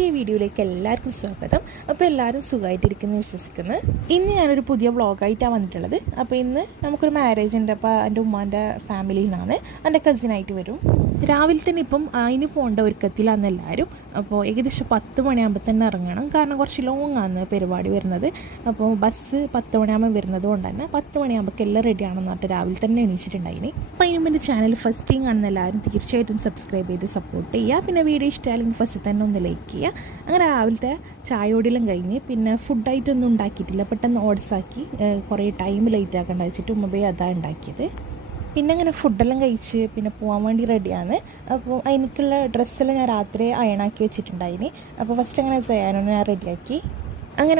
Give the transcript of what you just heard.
പുതിയ വീഡിയോയിലേക്ക് എല്ലാവർക്കും സ്വാഗതം. അപ്പോൾ എല്ലാവരും സുഖമായിട്ടിരിക്കുന്നു വിശ്വസിക്കുന്നു. ഇന്ന് ഞാനൊരു പുതിയ വ്ളോഗായിട്ടാണ് വന്നിട്ടുള്ളത്. അപ്പോൾ ഇന്ന് നമുക്കൊരു മാരേജ് ഉണ്ട്. അപ്പോൾ എൻ്റെ ഉമ്മാൻ്റെ ഫാമിലിയിൽ നിന്നാണ്, എൻ്റെ കസിനായിട്ട് വരും. രാവിലെ തന്നെ ഇപ്പം അതിന് പോകേണ്ട ഒരുക്കത്തിലാണ് എല്ലാവരും. അപ്പോൾ ഏകദേശം 10 മണിയാകുമ്പോൾ തന്നെ ഇറങ്ങണം, കാരണം കുറച്ച് ലോങ് ആണ് പരിപാടി വരുന്നത്. അപ്പോൾ ബസ് 10 മണിയാകുമ്പോൾ വരുന്നത് കൊണ്ട് തന്നെ 10 മണിയാകുമ്പോൾ എല്ലാം റെഡിയാണെന്ന് പറഞ്ഞിട്ട് രാവിലെ തന്നെ എണീച്ചിട്ടുണ്ടായിന്. അപ്പോൾ അതിനും എൻ്റെ ചാനൽ ഫസ്റ്റ് ടൈം കാണുന്ന എല്ലാവരും തീർച്ചയായിട്ടും സബ്സ്ക്രൈബ് ചെയ്ത് സപ്പോർട്ട് ചെയ്യുക. പിന്നെ വീഡിയോ ഇഷ്ടമായാലും ഫസ്റ്റ് തന്നെ ഒന്ന് ലൈക്ക് ചെയ്യുക. അങ്ങനെ രാവിലത്തെ ചായയോടെല്ലാം കഴിഞ്ഞ് പിന്നെ ഫുഡായിട്ടൊന്നും ഉണ്ടാക്കിയിട്ടില്ല, പെട്ടെന്ന് ഓട്സാക്കി കുറേ ടൈം ലേറ്റ് ആക്കേണ്ട വെച്ചിട്ട് ഉമ്മ അതാണ് ഉണ്ടാക്കിയത്. പിന്നെ അങ്ങനെ ഫുഡെല്ലാം കഴിച്ച് പിന്നെ പോകാൻ വേണ്ടി റെഡിയാണ്. അപ്പോൾ അതിനൊക്കെയുള്ള ഡ്രസ്സെല്ലാം ഞാൻ രാത്രി അയണാക്കി വെച്ചിട്ടുണ്ടായിന്. അപ്പോൾ ഫസ്റ്റ് അങ്ങനെ ചെയ്യാനൊന്ന് ഞാൻ റെഡിയാക്കി. അങ്ങനെ